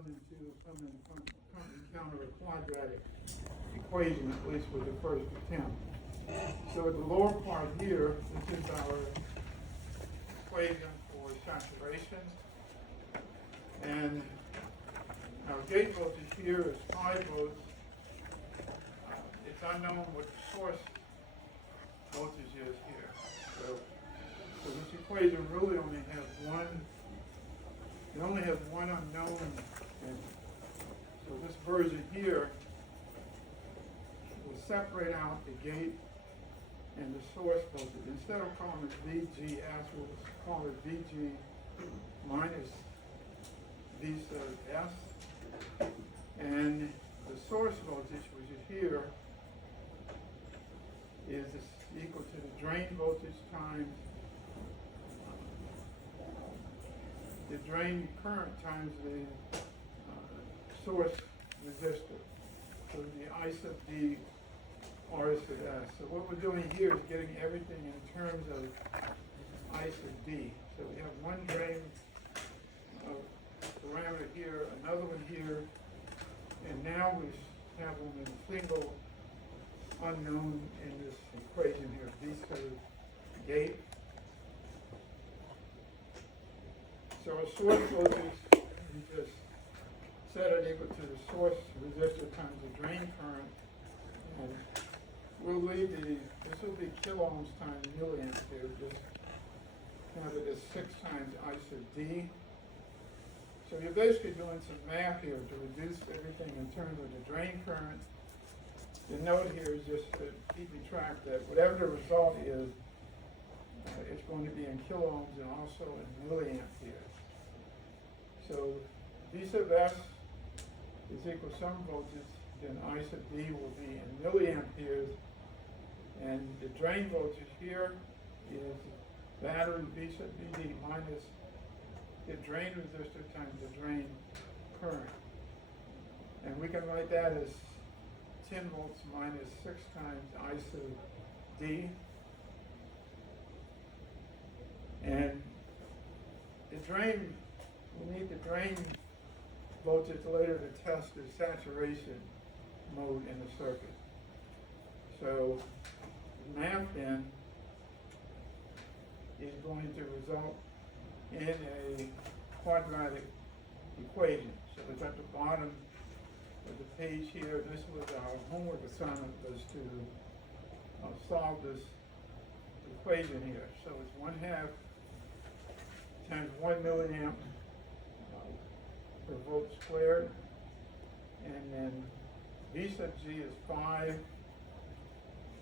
run into some encounter a quadratic equation, at least with the first attempt. So at the lower part here, this is our equation for saturation. And our gate voltage here is 5 volts. It's unknown what the source voltage is here. So this equation really only has one. It only has one unknown. And so this version here will separate out the gate and the source voltage. Instead of calling it VGS, we'll call it VG minus V sub S. And the source voltage, which is here, is equal to the drain voltage times the drain current times the source resistor. So the I sub D, R sub S. So what we're doing here is getting everything in terms of I sub D. So we have one drain parameter here, another one here, and now we have them in a single unknown in this equation here, V sub gate. So our source voltage, we just set it equal to the source resistor times the drain current. And we'll leave this will be kiloohms times milliamps here, just have it as 6 times I sub D. So you're basically doing some math here to reduce everything in terms of the drain current. The note here is just to keep you track that whatever the result is, it's going to be in kiloohms and also in milliamperes. So V sub S is equal to some voltage, then I sub D will be in milliamperes, and the drain voltage here is battery V sub BD minus the drain resistor times the drain current. And we can write that as 10 volts minus 6 times I sub D. And the drain, we need the drain voltage later to test the saturation mode in the circuit. So the math then is going to result in a quadratic equation. So it's at the bottom of the page here. This was our homework assignment, was to solve this equation here. So it's 1/2 times 1 milliamp per volt squared, and then V sub G is 5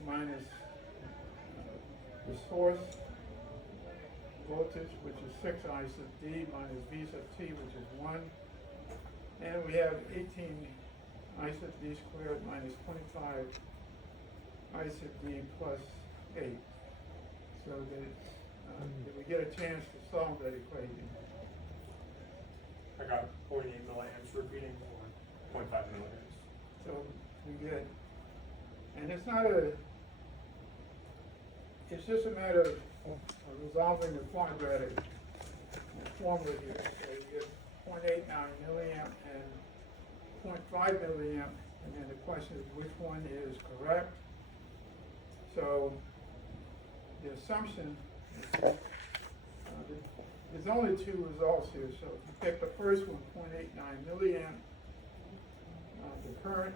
minus the source voltage, which is 6 I sub D, minus V sub T, which is 1, and we have 18 I sub D squared minus 25 I sub D plus 8. So did we get a chance to solve that equation? I got 0.8 milliamps repeating for 0.5 milliamps. So we get, and it's just a matter of resolving the quadratic formula here. So you get 0.89 milliamp and 0.5 milliamp, and then the question is which one is correct. So the assumption is there's only 2 results here. So if you pick the first one, 0.89 milliamp, the current,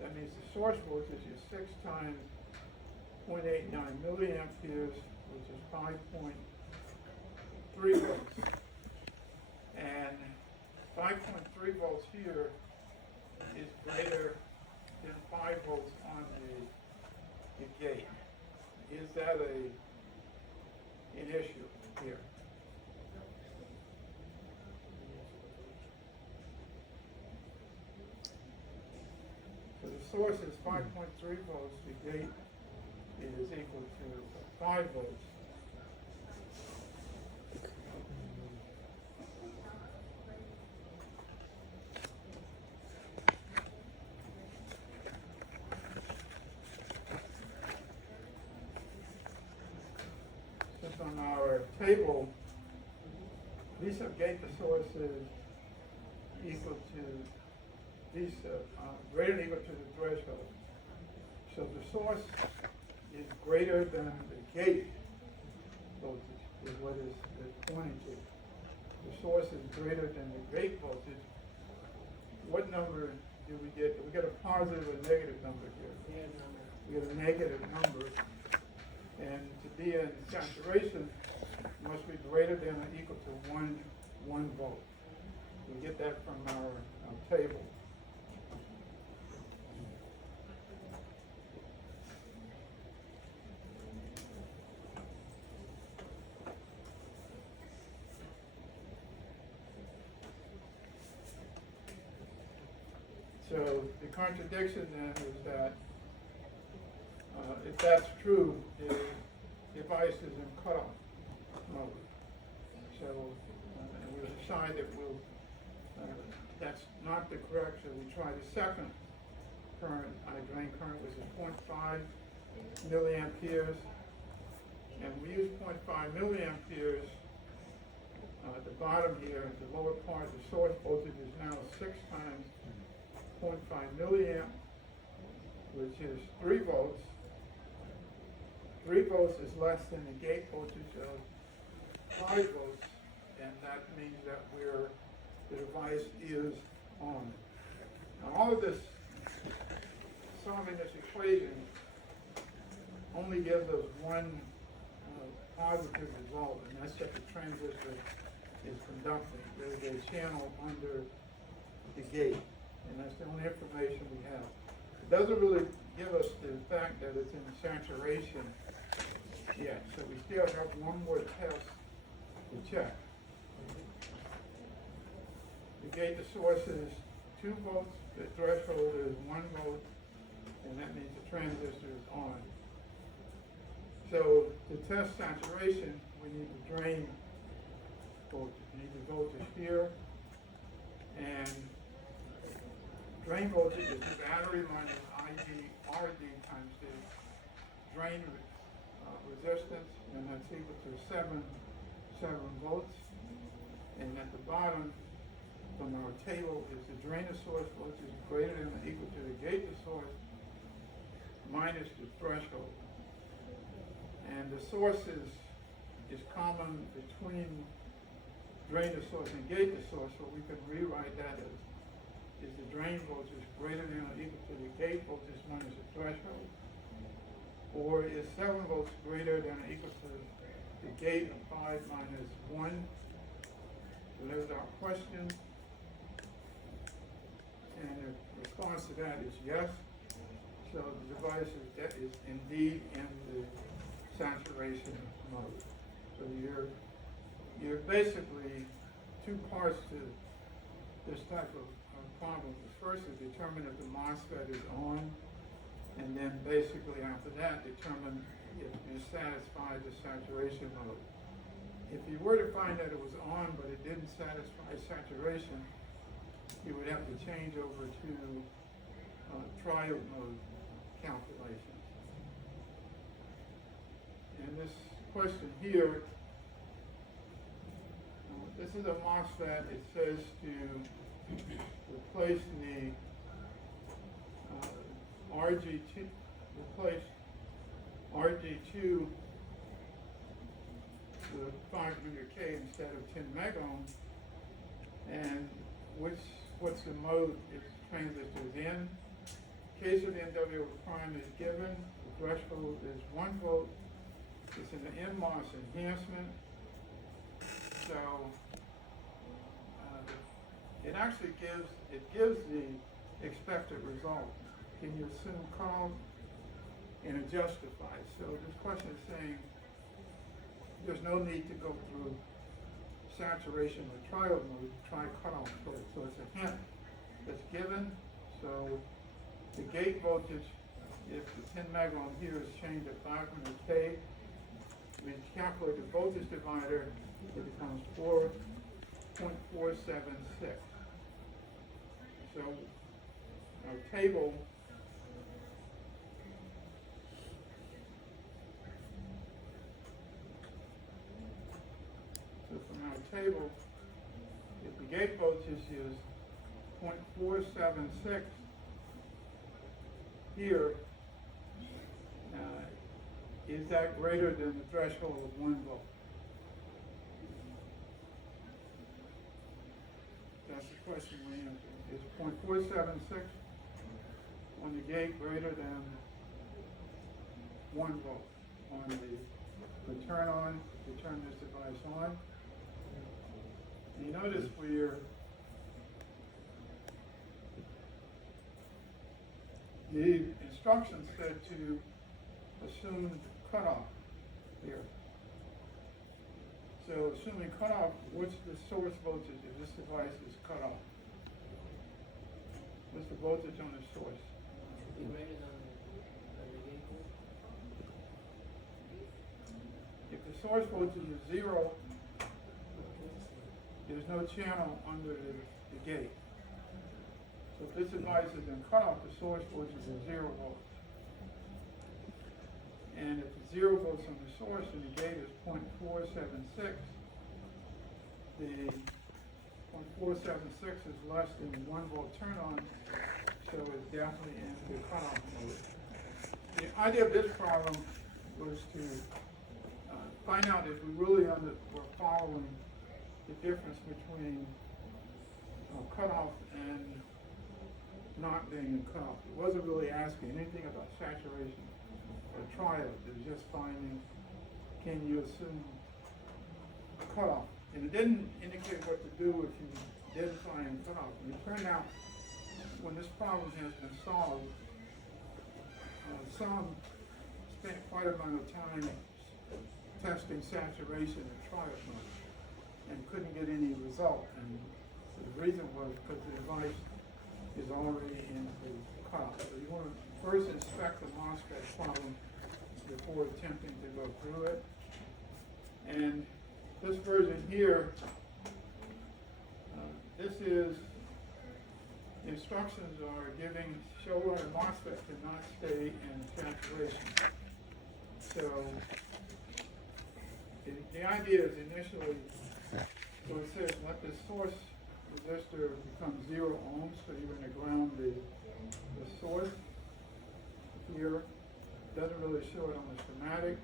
that means the source voltage is 6 times 0.89 milliamperes, which is 5.3 volts. And 5.3 volts here is greater than 5 volts on the gate. Is that an issue here? So the source is 5.3 volts, the gate is equal to 5 volts. Since on our table, V sub gate, the source is equal to these greater than or equal to the threshold. So the source is greater than the gate voltage is what is pointing to. The source is greater than the gate voltage. What number do we get? We get a positive or negative number here. We get a negative number. And to be in saturation, it must be greater than or equal to 1 volt. We get that from our table. So the contradiction then is that if that's true, the device is in cutoff mode. So and we decide that that's not the correct. So we try the second current, drain current, which is 0.5 milliamperes, and we use 0.5 milliamperes. At the bottom here, at the lower part, the source voltage is now 6 times 0.5 milliamp, which is 3 volts. 3 volts is less than the gate voltage of 5 volts, and that means that the device is on. Now all of this, solving this equation, only gives us one positive result, and that's that the transistor is conducting. There's a channel under the gate, and that's the only information we have. It doesn't really give us the fact that it's in saturation yet, so we still have one more test to check. The gate to source is 2 volts, the threshold is 1 volt, and that means the transistor is on. So to test saturation, we need the drain voltage. We need the voltage here, and drain voltage is the battery minus RD times the drain resistance, and that's equal to 7 volts. And at the bottom from our table is the drain to source voltage greater than or equal to the gate to source minus the threshold. And the source is common between drain to source and gate to source, so we can rewrite that as is the drain voltage greater than or equal to the gate voltage minus the threshold, or is 7 volts greater than or equal to the gate of 5 minus 1. So there's our question, and the response to that is yes. So the device is indeed in the saturation mode. So you're basically 2 parts to this type of problem. The first is determine if the Mosfet is on, and then basically after that determine if you satisfy the saturation mode. If you were to find that it was on but it didn't satisfy saturation, you would have to change over to triode mode calculations. And this question here, this is a Mosfet. It says to replace the replace RG2 with 500K instead of 10 megohms, and what's the mode its transistor is in. Case of the NWO prime is given. The threshold is 1 volt. It's an NMOS enhancement. So it actually gives the expected result. Can you assume cutoff and it justifies? So this question is saying there's no need to go through saturation or triode mode, try cutoff. So it's a hint that's given. So the gate voltage, if the 10 megohm here is changed at 500K, we calculate the voltage divider, it becomes 4.476. So our table if the gate voltage is .476 here, is that greater than the threshold of 1 volt? That's the question we answer. Is .476 on the gate greater than 1 volt on the turn on, to turn this device on? And you notice where the instructions said to assume cutoff here. So assuming cutoff, what's the source voltage if this device is cut off? What's the voltage on the source? If the source voltage is 0, there's no channel under the gate. So if this device has been cut off, the source voltage is 0 volts. And if it's 0 volts on the source and the gate is .476, the .476 is less than 1 volt turn on, so it's definitely in the cutoff mode. The idea of this problem was to find out if we really were following the difference between cutoff and not being in cutoff. It wasn't really asking anything about saturation or trial. It was just finding, can you assume cutoff? And it didn't indicate what to do if you didn't find cutoff. And it turned out, when this problem has been solved, some spent quite a amount of time testing saturation and trial mode and couldn't get any result. And the reason was because the device is already in the cutoff. So you want to first inspect the Mosfet problem before attempting to go through it. And this version here, this is, the instructions are giving, show why the Mosfet cannot stay in saturation. So the idea is initially, so it says let the source resistor become 0 ohms, so you're going to ground the source here. Doesn't really show it on the schematic.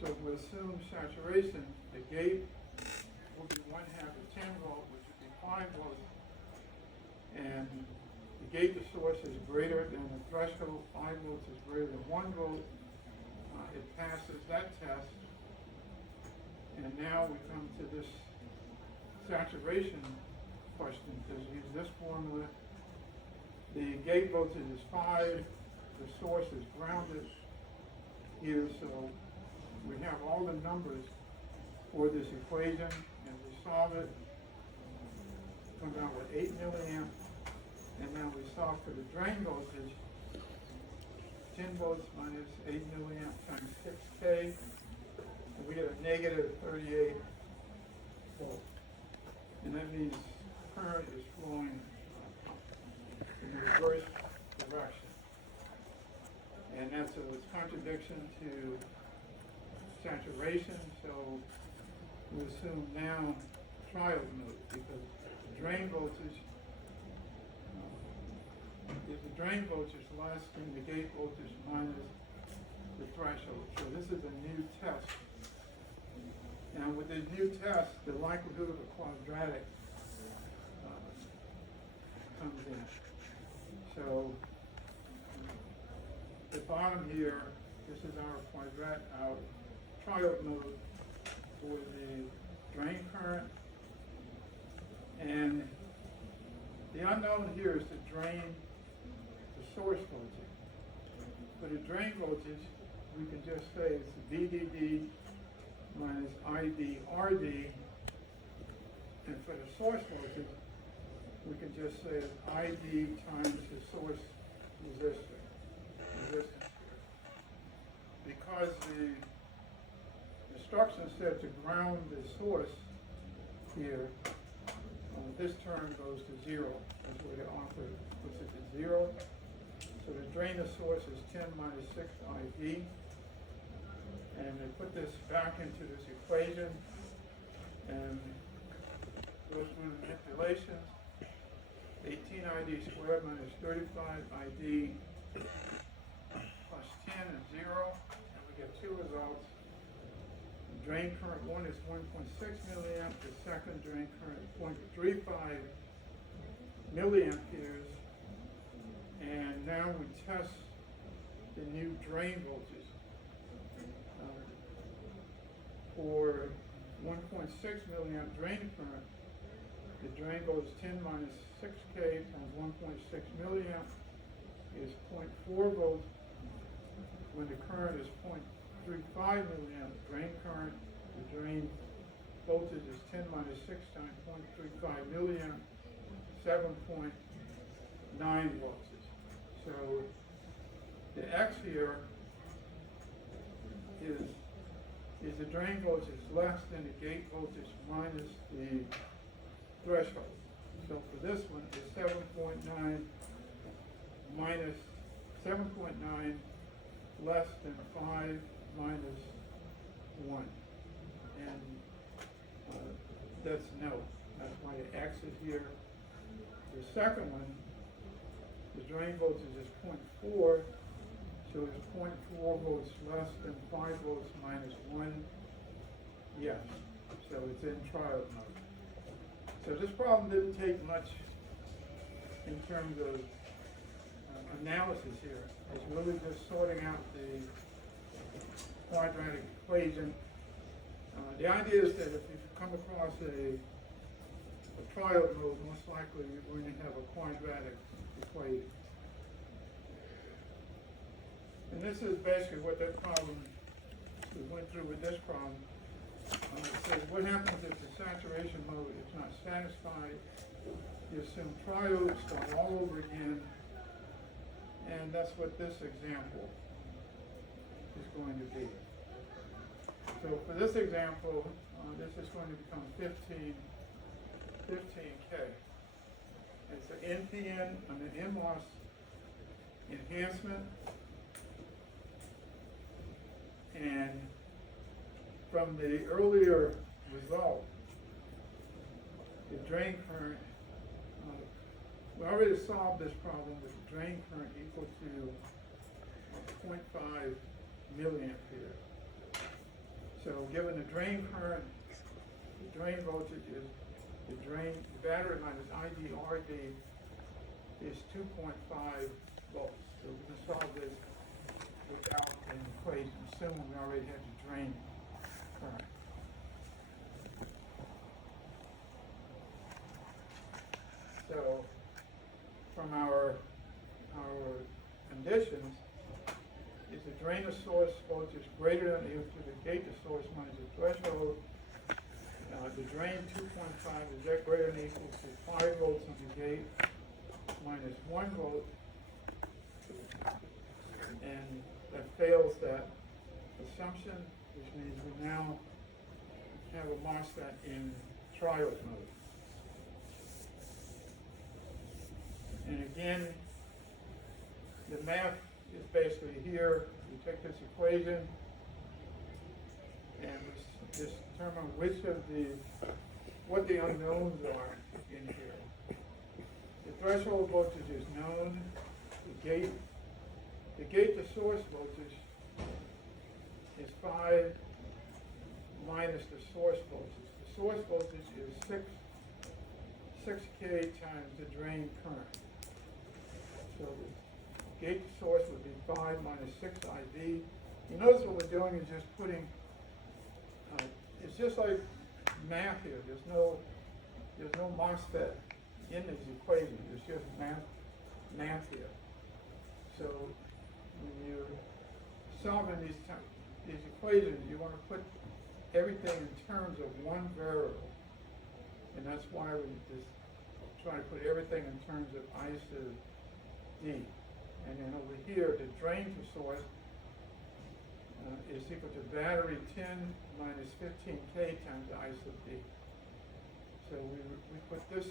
So if we assume saturation, the gate will be 1/2 of 10 volt, which would be 5 volts. And the gate to source is greater than the threshold, 5 volts is greater than 1 volt. It passes that test. And now we come to this saturation question. Just use this formula. The gate voltage is 5, the source is grounded here, so we have all the numbers for this equation, and we solve it. Comes out with 8 milliamp, and now we solve for the drain voltage. 10 volts minus 8 milliamp times 6K, and we get a negative 38 volts. And that means current is flowing in the reverse direction. And that's a contradiction to saturation, so we assume now trial mode, because the drain voltage, if the drain voltage is less than the gate voltage minus the threshold. So this is a new test. And with this new test, the likelihood of a quadratic comes in. So the bottom here, this is our trial mode for the drain current. And the unknown here is the drain, the source voltage. For the drain voltage, we can just say it's VDD minus IDRD. And for the source voltage, we can just say it's ID times the source resistance. Because the instruction said to ground the source here, this term goes to 0. That's what it offered, puts it to 0. So the drain of source is 10 minus 6 ID. And they put this back into this equation and go through the manipulations. 18 ID squared minus 35 ID plus 10 is 0, and we get two results. Drain current 1 is 1.6 milliamp, the second drain current is 0.35 milliamperes, and now we test the new drain voltage. For 1.6 milliamp drain current, the drain goes 10 minus 6K times 1.6 milliamp is 0.4 volts. When the current is 0.35 milliamp drain current, the drain voltage is 10 minus 6 times 0.35 milliamp, 7.9 volts. So the X here is the drain voltage less than the gate voltage minus the threshold. So for this one, it's 7.9 minus 7.9 less than 5 minus 1. And that's no. That's why the X is here. The second one, the drain voltage is 0.4. So it's 0.4 volts less than 5 volts minus 1, yes. So it's in trial mode. So this problem didn't take much in terms of analysis here. It's really just sorting out the quadratic equation. The idea is that if you come across a trial mode, most likely you're going to have a quadratic equation. And this is basically what that problem, we went through with this problem. It says, what happens if the saturation mode is not satisfied? You assume triode, start all over again. And that's what this example is going to be. So for this example, this is going to become 15K. It's an NPN, an NMOS enhancement. And from the earlier result, the drain current, we already solved this problem with the drain current equal to 0.5 milliampere. So given the drain current, the drain voltage is the battery minus IDRD is 2.5 volts. So we can solve this without an equation, assuming we already had the drain current. So from our conditions, is the drain to source voltage greater than or equal to the gate to source minus the threshold? The drain 2.5, is that greater than or equal to 5 volts on the gate minus 1 volt? And that fails that assumption, which means we now have a Mosfet in trial mode. And again, the math is basically here. We take this equation and we just determine what the unknowns are in here. The threshold voltage is known. The gate to source voltage is 5 minus the source voltage. The source voltage is 6K times the drain current. So the gate to source would be 5 minus 6 IV. You notice what we're doing is just putting, it's just like math here. There's no Mosfet in this equation. It's just math here. So when you're solving these equations, you want to put everything in terms of one variable. And that's why we just try to put everything in terms of I sub D. And then over here, the drain to source is equal to battery 10 minus 15K times I sub D. So we put this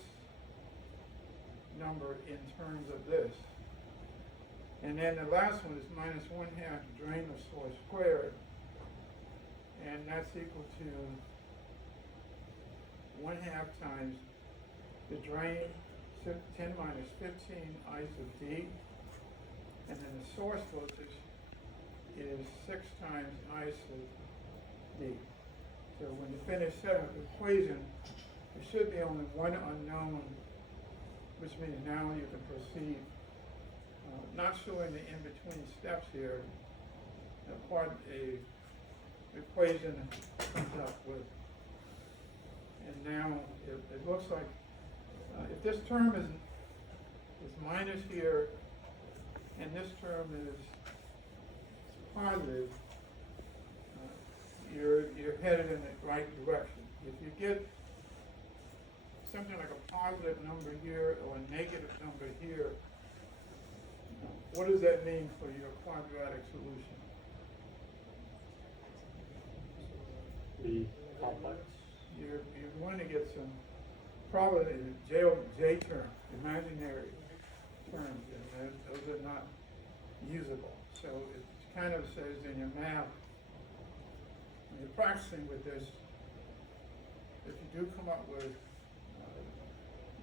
number in terms of this. And then the last one is minus 1/2 drain to source squared. And that's equal to 1/2 times the drain 10 minus 15 I sub D, and then the source voltage is 6 times I sub D. So when you finish setting up the equation, there should be only one unknown, which means now you can proceed. Not showing the in-between steps here, what a equation comes up with. And now it looks like if this term is minus here, and this term is positive, you're headed in the right direction. If you get something like a positive number here or a negative number here, what does that mean for your quadratic solution? The complex. You're going to get some probably J terms, imaginary terms, and those are not usable. So it kind of says in your math, when you're practicing with this, if you do come up with,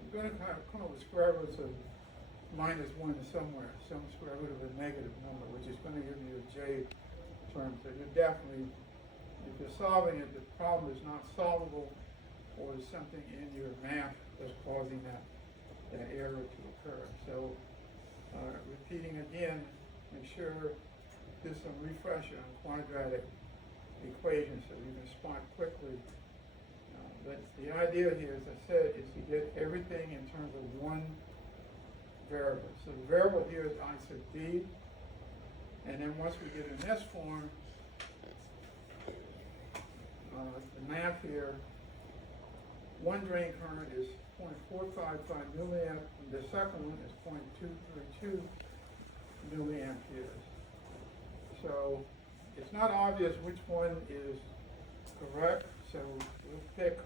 you're going to come up with square roots of -1 somewhere, some square root of a negative number, which is going to give you a J term. So you're definitely, if you're solving it, the problem is not solvable, or is something in your math that's causing that error to occur. So repeating again, make sure do some refresher on quadratic equations so you can spot quickly. But the idea here, as I said, is to get everything in terms of one variable. So the variable here is I sub D, and then once we get in this form, the math here, one drain current is 0.455 milliamp, and the second one is 0.232 milliamperes. So it's not obvious which one is correct, so we'll pick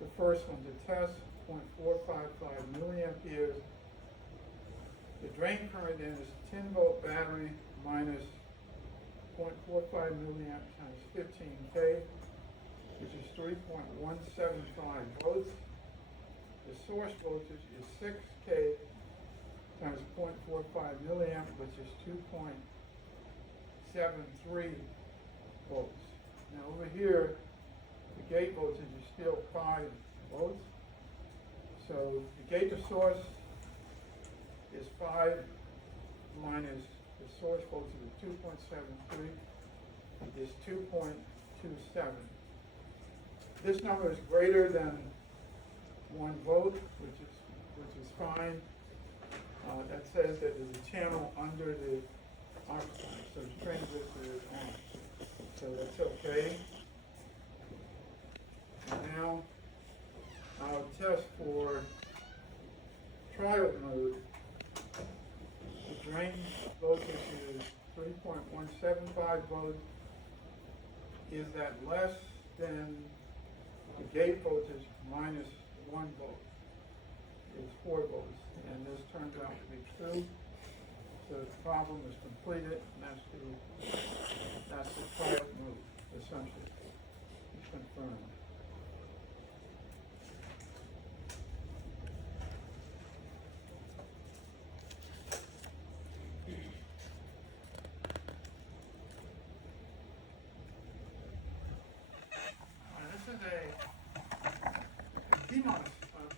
the first one to test, 0.455 milliamperes. The drain current then is 10 volt battery minus 0.45 milliamp times 15K, which is 3.175 volts. The source voltage is 6K times 0.45 milliamp, which is 2.73 volts. Now over here, the gate voltage is still 5 volts. So the gate to source is 5 minus the source voltage of 2.73 is 2.27. This number is greater than 1 volt, which is fine. That says that there's a channel under the oxide, so the transistor is on. So that's okay. And now I'll test for trial mode. The drain voltage is 3.175 volts. Is that less than the gate voltage minus 1 volt? It's 4 volts, and this turns out to be true. So the problem is completed, and that's the trial mode assumption. It's confirmed.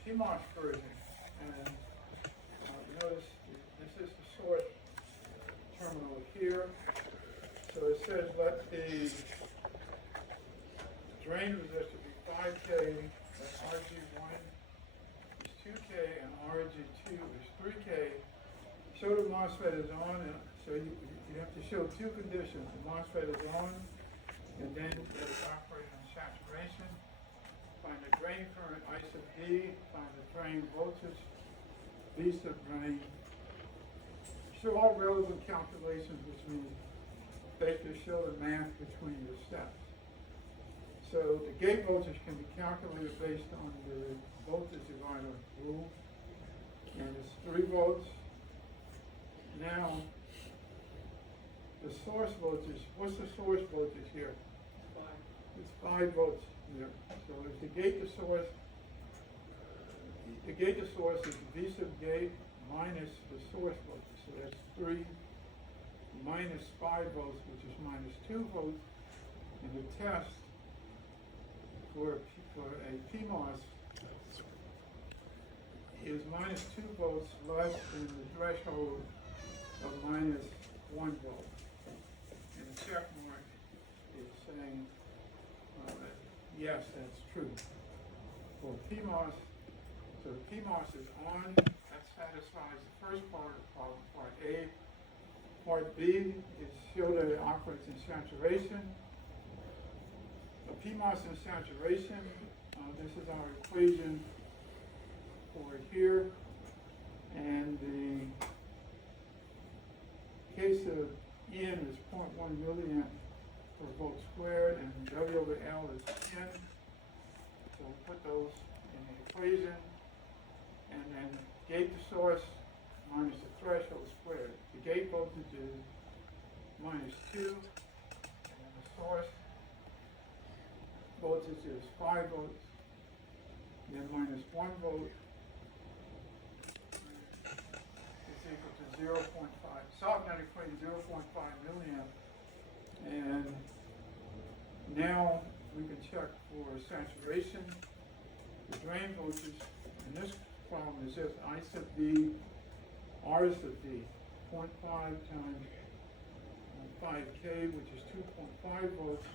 PMOS version, and notice this is the source terminal here. So it says let the drain resistor be 5K, that's RG1 is 2K, and RG2 is 3K. Show the Mosfet is on, and so you have to show two conditions. The Mosfet is on, and then it is operating on saturation. Find the drain current I sub D, find the drain voltage V sub drain. Show all relevant calculations, which means basically show the math between the steps. So the gate voltage can be calculated based on the voltage divider rule, and it's 3 volts. Now, the source voltage, what's the source voltage here? 5. It's 5 volts here. So if the gate to source, the gate to source is V sub gate minus the source voltage. So that's 3 minus 5 volts, which is minus 2 volts. And the test for a PMOS is minus 2 volts less than the threshold of minus 1 volt. And the check mark is saying that yes, that's true. For PMOS, so PMOS is on, that satisfies the first part of problem, part A. Part B is show that it operates in saturation. A PMOS in saturation, this is our equation for here. And the case of N is 0.1 milliamp per volt squared, and W over L is 10. So we'll put those in the equation. And then gate to source minus the threshold squared. The gate voltage is minus 2, and then the source voltage is 5 volts, then minus 1 volt is equal to 0.5. Solve that equation, 0.5 milliamp. And now we can check for saturation. The drain voltage in this problem is just I sub V, R sub V, 0.5 times 5K, which is 2.5 volts.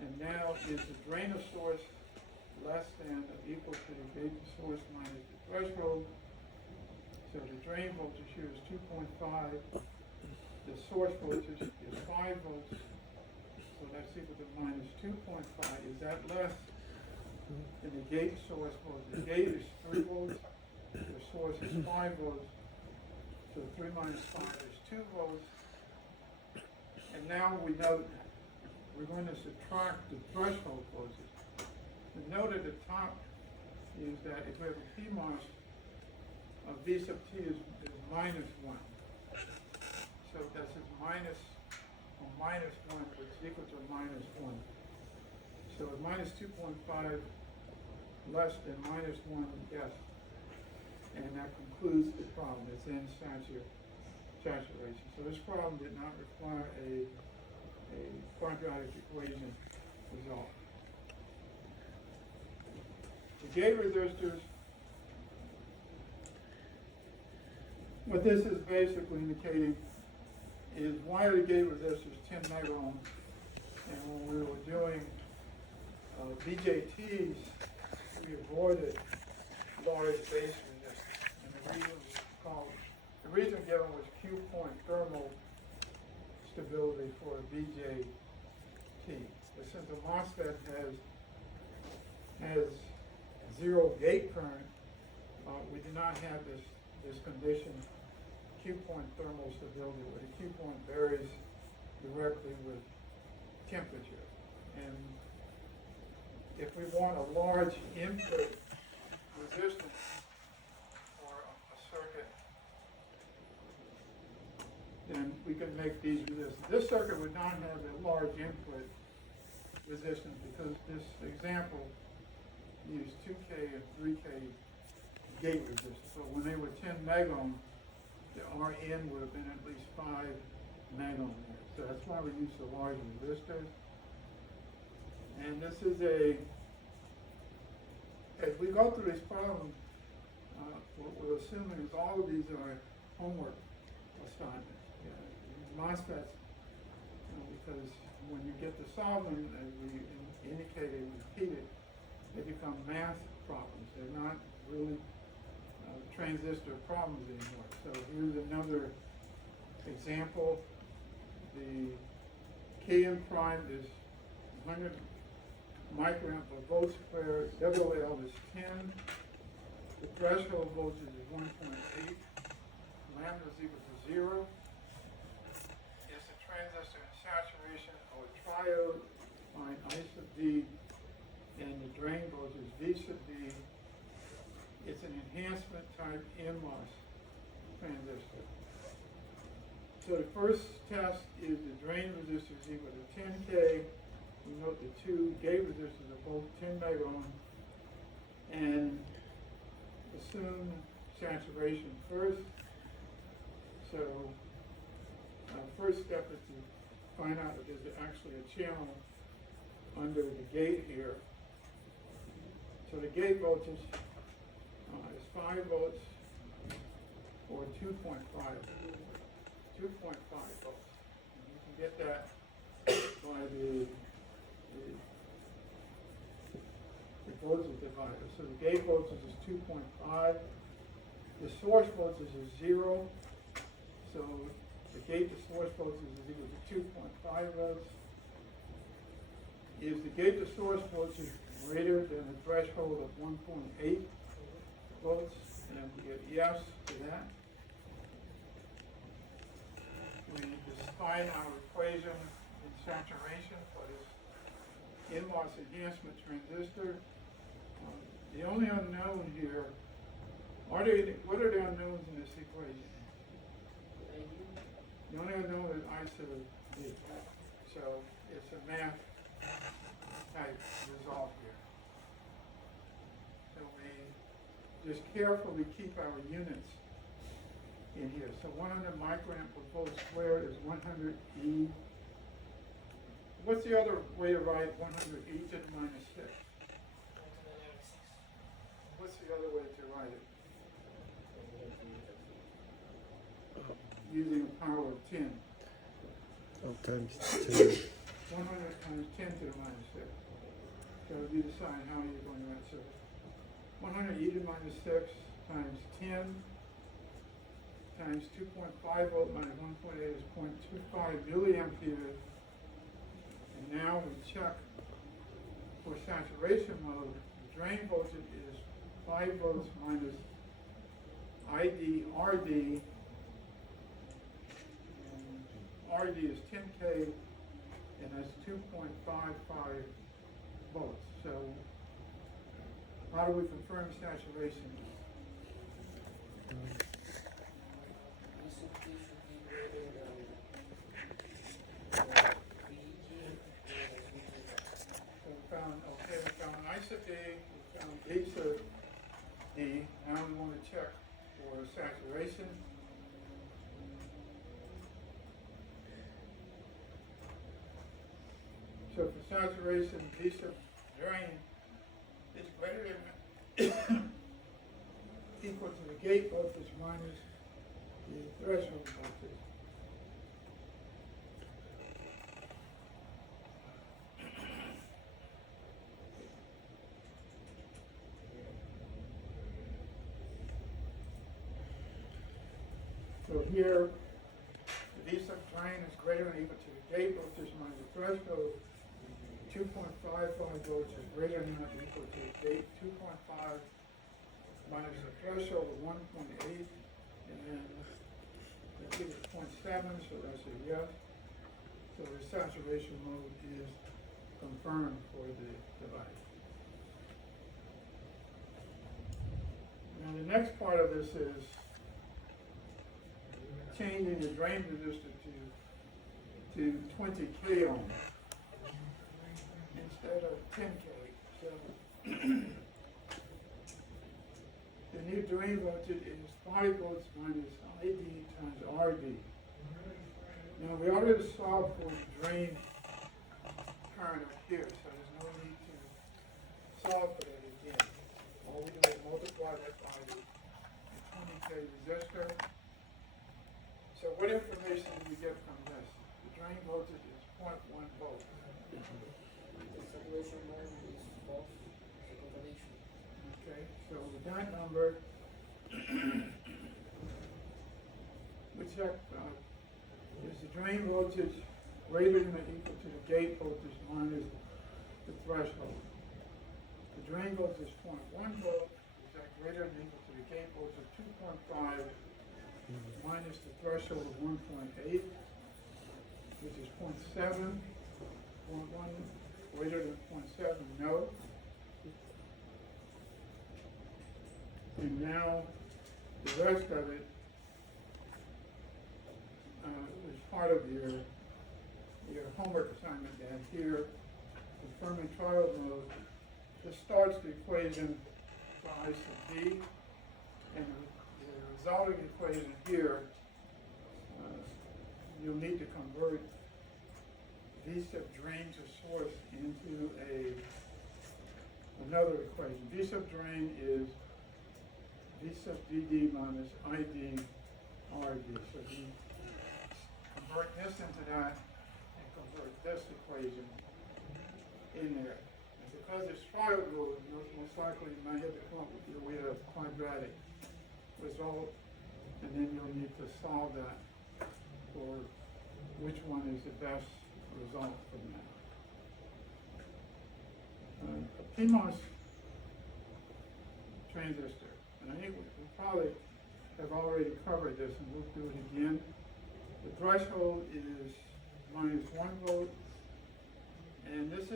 And now is the drain of source less than or equal to the gate to source minus the threshold. So the drain voltage here is 2.5. The source voltage is 5 volts. So that's equal to minus 2.5. Is that less than the gate source voltage? The gate is 3 volts. The source is 5 volts. So 3 minus 5 is 2 volts. And now we note we're going to subtract the threshold voltage. The note at the top is that if we have a PMOS, V sub T is minus 1. So that's minus 1, which is equal to minus 1. So minus 2.5 less than minus 1, yes. And that concludes the problem. It's in saturation. So this problem did not require a quadratic equation result. The gate resistors, what this is basically indicating is why are the gate resistors 10 megohm, and when we were doing BJTs, we avoided large base resistors, and the reason given was Q point thermal stability for a BJT. But since a Mosfet has zero gate current, we do not have this condition, Q point thermal stability, where the Q point varies directly with temperature. And if we want a large input resistance for a circuit, then we can make these resistors. This circuit would not have a large input resistance because this example used 2K and 3K gate resistors. So when they were 10 megohm, the Rn would have been at least 5 megohm there. So that's why we use the large resistors. And this is as we go through this problem, what we're assuming is all of these are homework assignments. MOSFETs, because when you get to solve them, as we indicated and repeated, they become math problems. They're not really transistor problems anymore. So here's another example. The Kn prime is 100 microamp per volt square. WL is 10. The threshold voltage is 1.8. Lambda is equal to 0. It's a transistor in saturation or triode. Find I sub V, and the drain voltage V sub V. It's an enhancement type NMOS transistor. So the first test is the drain resistor is equal to 10K. We note the two gate resistors are both 10 megohm. And assume saturation first. So, first step is to find out if there's actually a channel under the gate here. So the gate voltage is 5 volts or 2.5 volts. And you can get that by the voltage divider. So the gate voltage is 2.5. The source voltage is 0. So the gate to source voltage is equal to 2.5 volts. Is the gate to source voltage greater than the threshold of 1.8 volts? And we get yes to that. We define our equation in saturation for this NMOS enhancement transistor. The only unknown here, what are the unknowns in this equation? The only unknown is I sub D. So it's a math type resolve here. So we just carefully keep our units in here. So 100 microamp per volt squared is 100 E. What's the other way to write 100 E to the minus 6? What's the other way to write it? Using a power of 10. Oh, times 2. 100 times 10 to the minus 6. So you decide how you're going to write. So 100 E to the minus 6 times 10 times 2.5 volt minus 1.8 is 0.25 milliamperes. And now we check for saturation mode. The drain voltage is 5 volts minus ID RD. RD is 10K, and that's 2.55 volts. So, how do we confirm saturation? So we found I sub D, we found D sub D. Now we want to check for saturation. So for saturation, D sub drain is greater than equal to the gate voltage minus the threshold voltage. So here, the D sub drain is greater than equal to the gate voltage minus the threshold. 2.55 volts is greater than or equal to the gate 2.5 minus the threshold of 1.8, and then the gate is 0.7, so that's a yes. So the saturation mode is confirmed for the device. Now the next part of this is changing the drain resistor to 20K ohms instead of 10K. So the new drain voltage is 5 volts minus ID times RD. Now we already solved for the drain current up here, so there's no need to solve for that again. All we do is multiply that by the 20K resistor. So what information do we get from this? The drain voltage is 0.1 volt. Okay, so with that number, we check, is the drain voltage greater than or equal to the gate voltage minus the threshold? The drain voltage is 0.1 volt, is that greater than or equal to the gate voltage 2.5 minus the threshold of 1.8, which is 0.7, 0.1 greater than 0.7, no. And now the rest of it is part of your homework assignment down here. Confirming trial mode. This starts the equation for I sub D. And the resulting equation here, you'll need to convert V sub drain to source into another equation. V sub drain is V sub DD minus ID RD. So you convert this into that and convert this equation in there. And because it's trial rule, most likely you might have to come up with a quadratic result, and then you'll need to solve that for which one is the best result from that. A PMOS transistor, and I think we probably have already covered this, and we'll do it again. The threshold is minus 1 volt, and this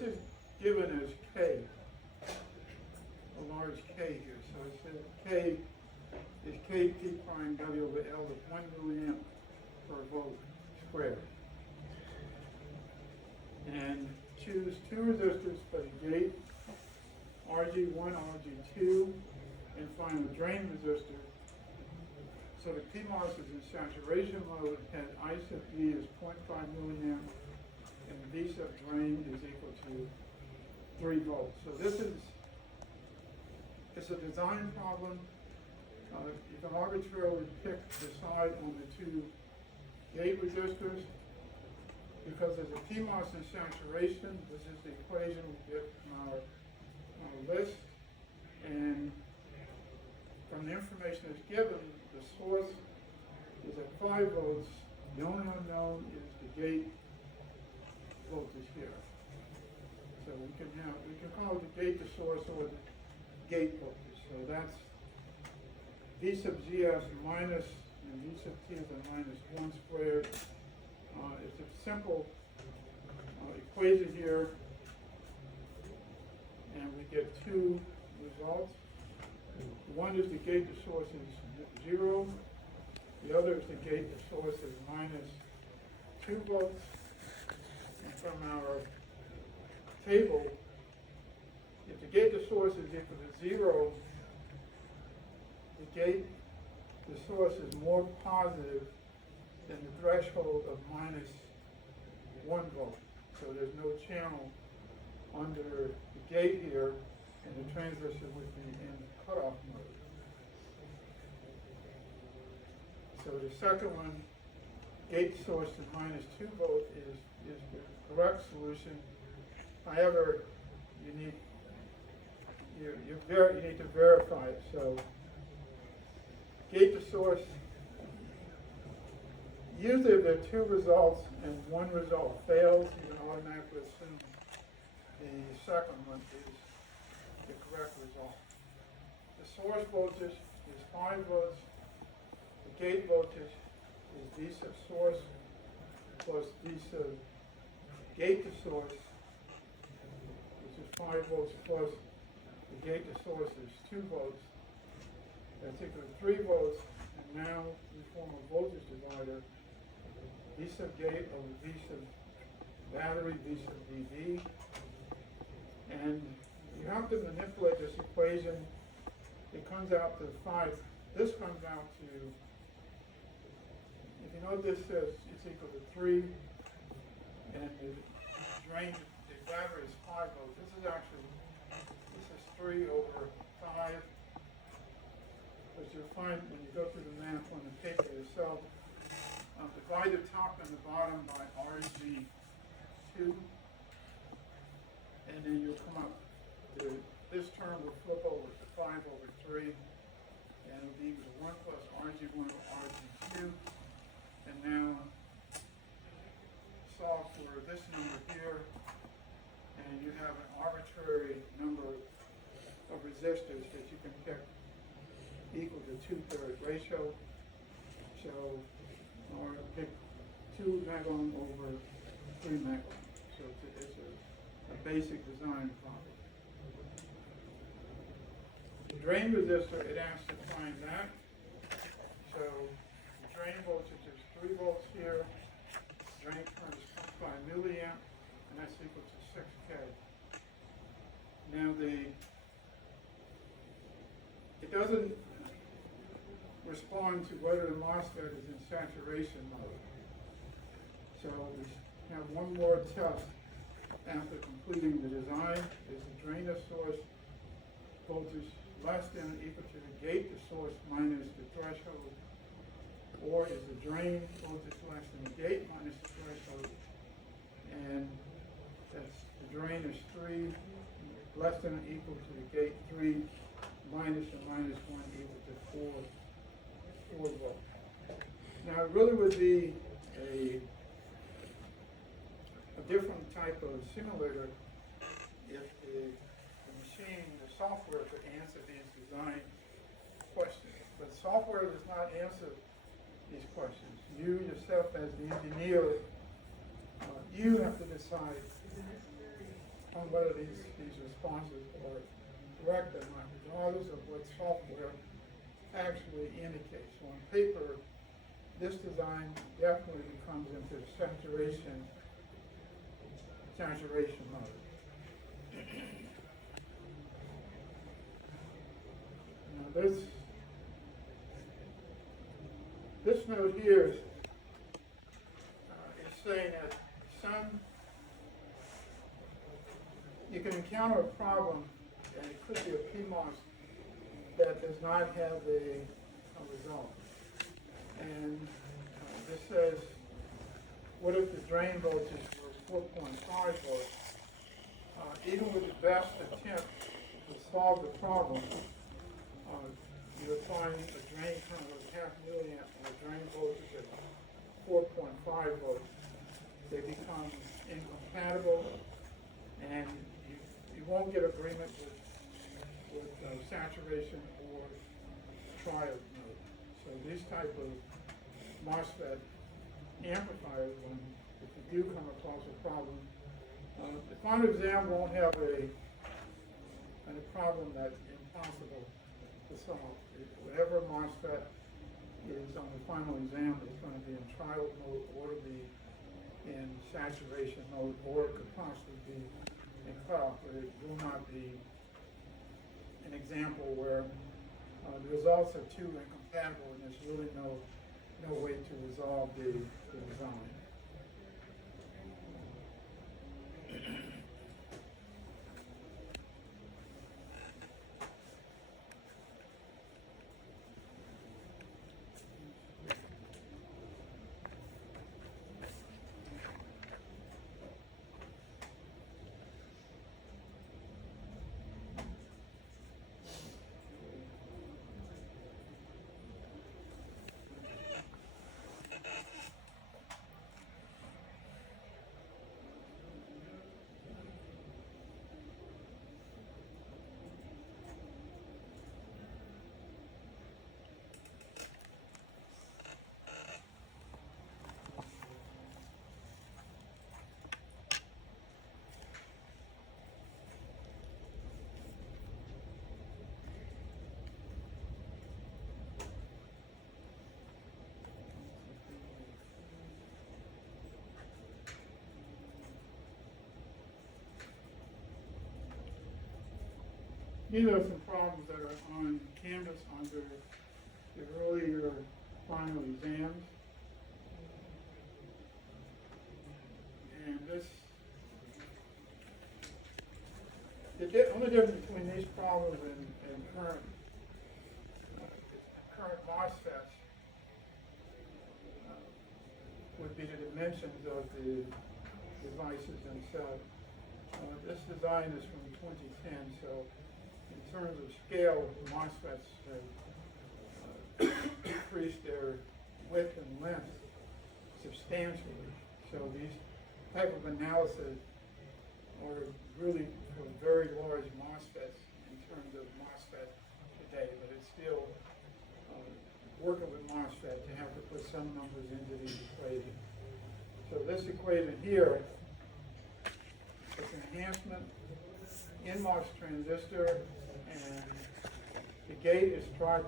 is given as K, a large K here. So it says K is Kp prime W over L of 1 milliamp per volt squared. And choose two resistors for the gate, RG1, RG2, and find the drain resistor. So the PMOS is in saturation mode, and I sub D is 0.5 milliamp, and the V sub drain is equal to 3 volts. So this is, it's a design problem. You can arbitrarily pick the side on the two gate resistors. Because there's a PMOS in saturation, this is the equation we get from our list. And from the information that's given, the source is at 5 volts. The only unknown is the gate voltage here. So we can call it the gate to source or the gate voltage. So that's V sub GS minus, and V sub T is a minus 1 squared. It's a simple equation here, and we get two results. One is the gate to source is 0. The other is the gate to source is minus 2 volts. And from our table, if the gate to source is equal to 0, the gate to source is more positive than the threshold of minus 1 volt. So there's no channel under the gate here, and the transistor would be in cutoff mode. So the second one, gate source to minus 2 volt is the correct solution. However, you need to verify it. So gate to source, usually if there are two results and one result fails, you can automatically assume the second one is the correct result. The source voltage is 5 volts. The gate voltage is V sub source plus V sub gate to source, which is 5 volts plus the gate to source is 2 volts. That's equal to 3 volts. And now we form a voltage divider. V sub gate over V sub battery, V sub DV. And you have to manipulate this equation. It comes out to 5. This comes out to, if you know what this says, it's equal to 3. And the drain, the battery is 5 volts. This is 3 over 5. But you'll find when you go through the math on the paper yourself, divide the top and the bottom by RG2, and then you'll come up to, this term will flip over to 5 over 3, and it'll be equal to 1 plus RG1 over RG2, and now solve for this number here, and you have an arbitrary number of resistors that you can pick equal to 2/3 ratio. So, or pick 2 megalom over 3 megalom. So it's a basic design problem. The drain resistor, it asks to find that. So the drain voltage is 3 volts here. Drain current is 0.5 milliamp, and that's equal to 6K. Now the respond to whether the MOSFET is in saturation mode. So we have one more test after completing the design. Is the drain to source voltage less than or equal to the gate to source minus the threshold? Or is the drain voltage less than the gate minus the threshold? And that's the drain is 3, less than or equal to the gate 3, minus or minus 1 equal to 4 volts. Now it really would be a different type of simulator if the machine, the software could answer these design questions. But software does not answer these questions. You yourself as the engineer, you have to decide on whether these responses are correct or not, regardless of what software actually indicates. So on paper, this design definitely comes into the saturation mode. Now this note here is saying that you can encounter a problem, and it could be a PMOS that does not have a result. And this says, what if the drain voltage was 4.5 volts? Even with the best attempt to solve the problem, you would find a drain current of 0.5 milliamp and a drain voltage at 4.5 volts. They become incompatible, and you won't get agreement with saturation or triode mode. So these type of MOSFET amplifiers, if you do come across a problem, the final exam won't have a problem that's impossible to solve. Whatever MOSFET is on the final exam is going to be in triode mode or to be in saturation mode, or it could possibly be in cutoff, but it will not be an example where the results are too incompatible and there's really no way to resolve the design. These are some problems that are on Canvas under the earlier final exams. And the only difference between these problems and current MOSFETs would be the dimensions of the devices themselves. This design is from 2010, so in terms of scale, the MOSFETs have increased their width and length substantially. So these type of analysis are really for very large MOSFETs in terms of MOSFET today, but it's still working with MOSFET to have to put some numbers into these equations. So this equation here is enhancement NMOS transistor, and the gate is tied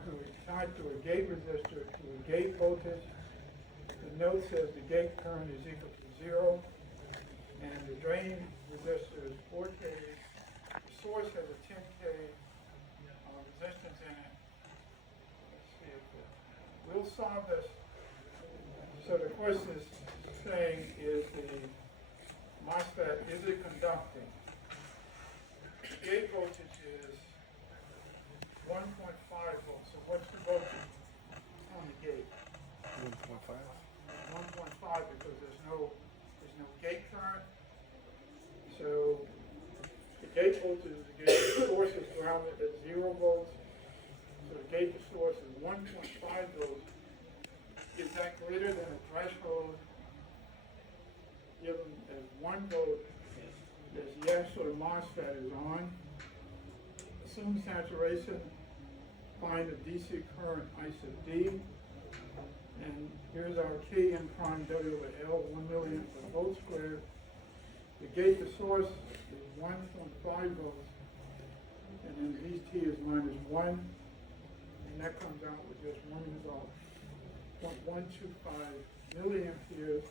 to a gate resistor to a gate voltage. The note says the gate current is equal to 0, and the drain resistor is 4K. The source has a 10K resistance in it. Let's see if we'll solve this. So the question is saying, is the MOSFET, is it conducting? Gate voltage is 1.5 volts, so what's the voltage on the gate? 1.5. 1.5 because there's no gate current. So the gate voltage, the gate source is grounded at 0 volts. So the gate to source is 1.5 volts. Is that greater than a threshold given as 1 volt? Is yes, so the MOSFET is on. Assume saturation, find the DC current I sub D. And here's our K in prime W over L, 1 millionth per volt squared. The gate to source is 1.5 volts. And then VT is minus 1. And that comes out with just one result. 0.125 milliamperes.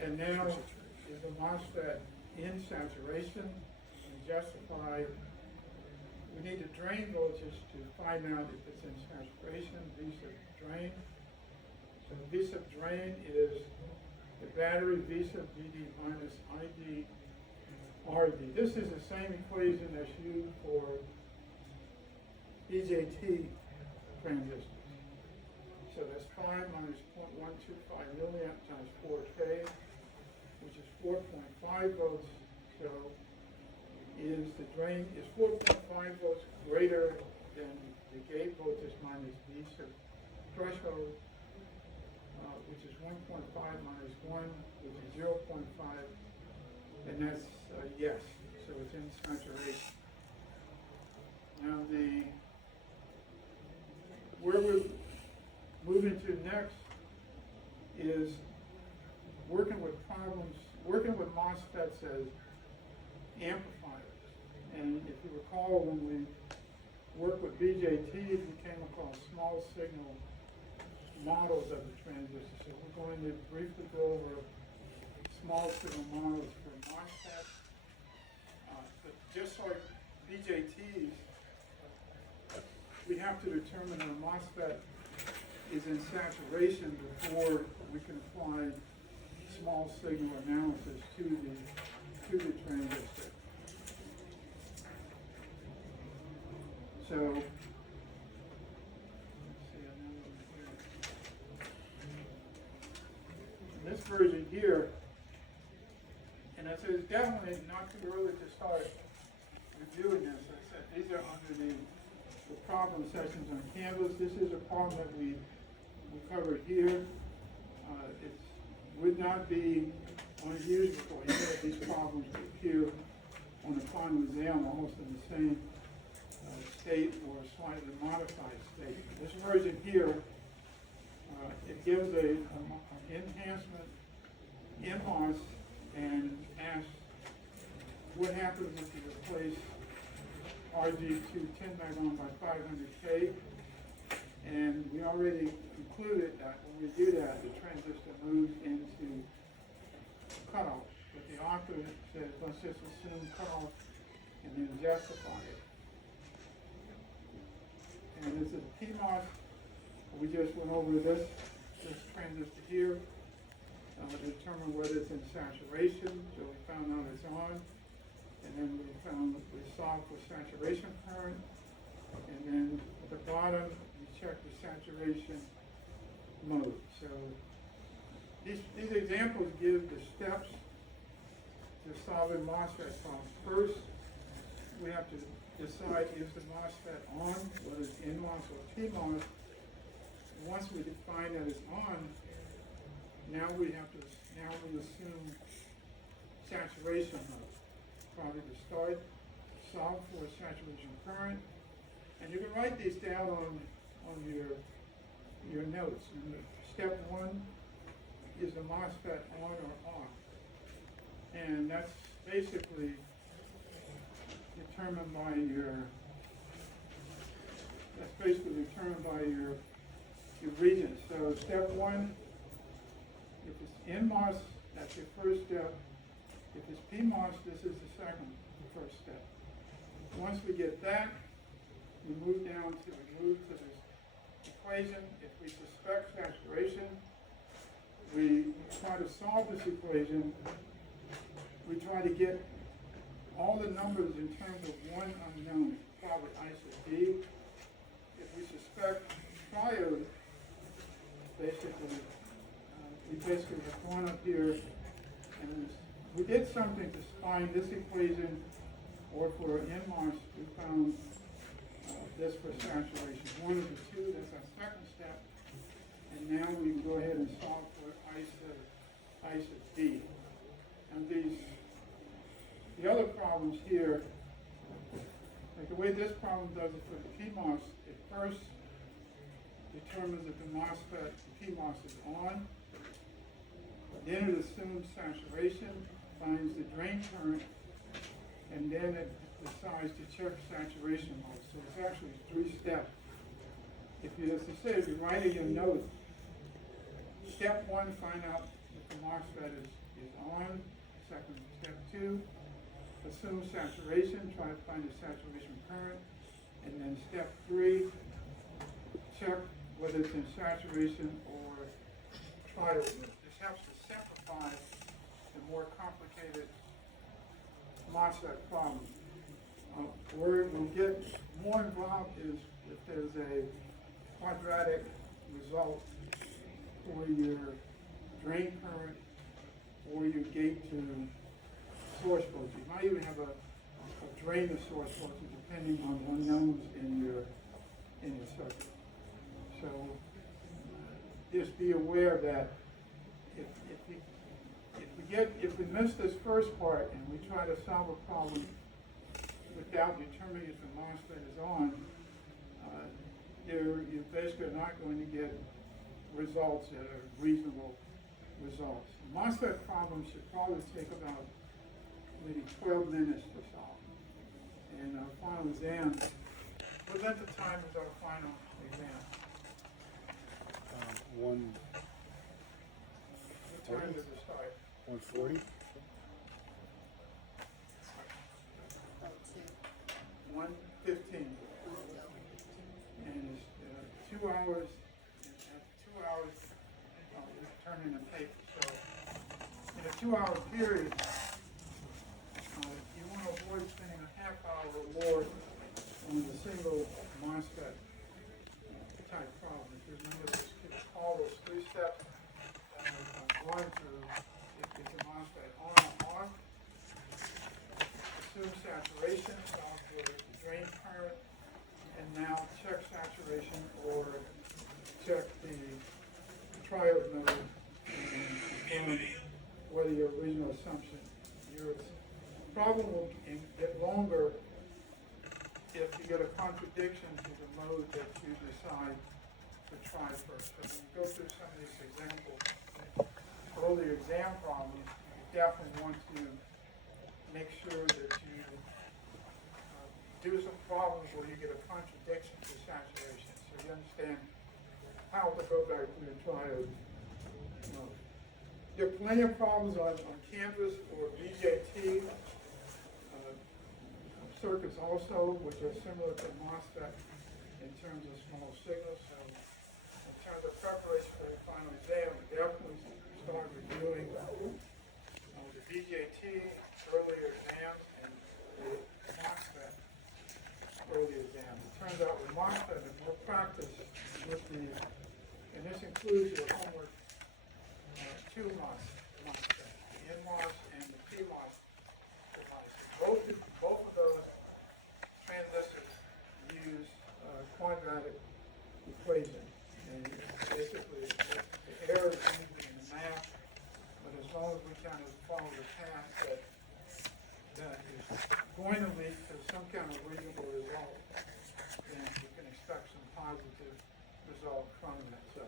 And now is the MOSFET in saturation and justify. We need the drain voltage to find out if it's in saturation, V sub drain. So V sub drain is the battery V sub VD minus ID RD. This is the same equation that's used for BJT transistors. So that's 5 minus 0.125 milliamp times 4K, which is 4.5 volts. So is the drain, is 4.5 volts greater than the gate voltage minus V sub threshold, which is 1.5 minus 1, which is 0.5, and that's yes, so it's in saturation. Now where we're moving to next is working with MOSFETs as amplifiers. And if you recall, when we worked with BJTs, we came across small signal models of the transistor. So we're going to briefly go over small signal models for MOSFETs. But just like BJTs, we have to determine that a MOSFET is in saturation before we can apply small signal analysis to the transistor. So, let's see, in this version here, and I said it's definitely not too early to start reviewing this. I said these are under the problem sessions on Canvas. This is a problem that we covered here. It would not be unusual for any of these problems to appear on the final exam almost in the same state or slightly modified state. This version here, it gives an enhancement NMOS and asks what happens if you replace RG to 10 megaohm by 500K. And we already concluded that when we do that, the transistor moves into cutoff. But the author says, let's just assume cutoff and then justify it. And this is PMOS. We just went over this transistor here to determine whether it's in saturation. So we found out it's on. And then we solved for saturation current. And then at the bottom, we check the saturation mode. So these examples give the steps to solving MOSFET problems. First, we have to decide is the MOSFET on, whether it's NMOS or PMOS. Once we define that it's on, now we assume saturation mode. Probably to start, solve for saturation current, and you can write these down on your notes. And step 1 is the MOSFET on or off, and that's basically determined by your region. So step 1, if it's NMOS, that's your first step. If it's PMOS, this is the first step. Once we get that, we move to this equation. equation, if we suspect saturation, we try to solve this equation. We try to get all the numbers in terms of one unknown, probably ISO-D. If we suspect triode, basically, we basically have gone up here and we did something to find this equation, or for NMOS, we found this for saturation. One of the two, that's our second step. And now we can go ahead and solve for ISO-D. And the other problems here, like the way this problem does it for the PMOS, it first determines if the MOSFET, the PMOS is on. Then it assumes saturation, finds the drain current, and then it decides to check saturation mode. So it's actually 3 steps. If you, as I say, if you write in your note, step 1, find out if the MOSFET is on. Second, step 2, assume saturation, try to find the saturation current. And then step 3, check whether it's in saturation or triode. This helps to simplify the more complicated MOSFET problem. Where we'll get more involved is if there's a quadratic result for your drain current or your gate to source voltage. You might even have a drain to source voltage depending on unknowns in your circuit. So just be aware that if we miss this first part and we try to solve a problem without determining if the MOSFET is on, you're basically not going to get results that are reasonable results. MOSFET problems should probably take about maybe 12 minutes to solve. And our final exam, within the time is our final exam. What time does it start? 1:40. 1:15. And it's 2 hours. And after 2 hours, we turn in a paper. So in a 2-hour period, you want to avoid spending a half hour or more on a single MOSFET type problem. Because remember, just all those 3 steps that I've gone through. If the MOSFET on or off, assume saturation, solve for the drain current, and now check saturation or check the triode node and whether your original assumption, your problem will get longer if you get a contradiction to the mode that you decide to try first. So when you go through some of these examples, earlier exam problems, you definitely want to make sure that you do some problems where you get a contradiction to saturation, so you understand how to go back to the triode mode. There are plenty of problems on Canvas or VJT circuits also, which are similar to MOSFET in terms of small signals. So in terms of preparation for the final exam, definitely start reviewing the VJT earlier exams and the MOSFET earlier exams. It turns out with MOSFET, the more practice with and this includes your homework, 2 MOSFET, the NMOS and the PMOS devices. Both of those transistors use quadratic equation. And basically, the error is usually in the math, but as long as we kind of follow the path that is going to lead to some kind of reasonable result, then you can expect some positive result from that. So,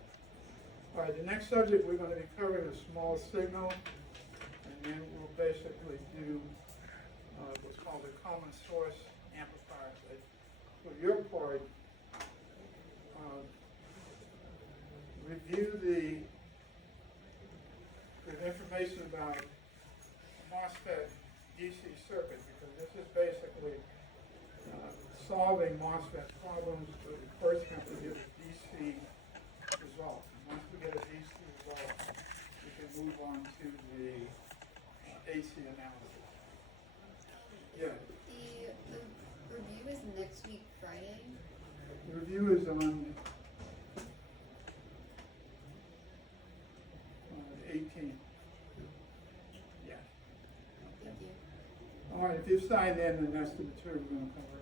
all right, the next subject we're going to be covering is small signal, and then we'll basically do what's called a common source amplifier. For your part, review the information about MOSFET DC circuit, because this is basically solving MOSFET problems. But we first have to get a DC 18. Yeah. Thank you. All right, if you sign in, then that's the material we're gonna cover.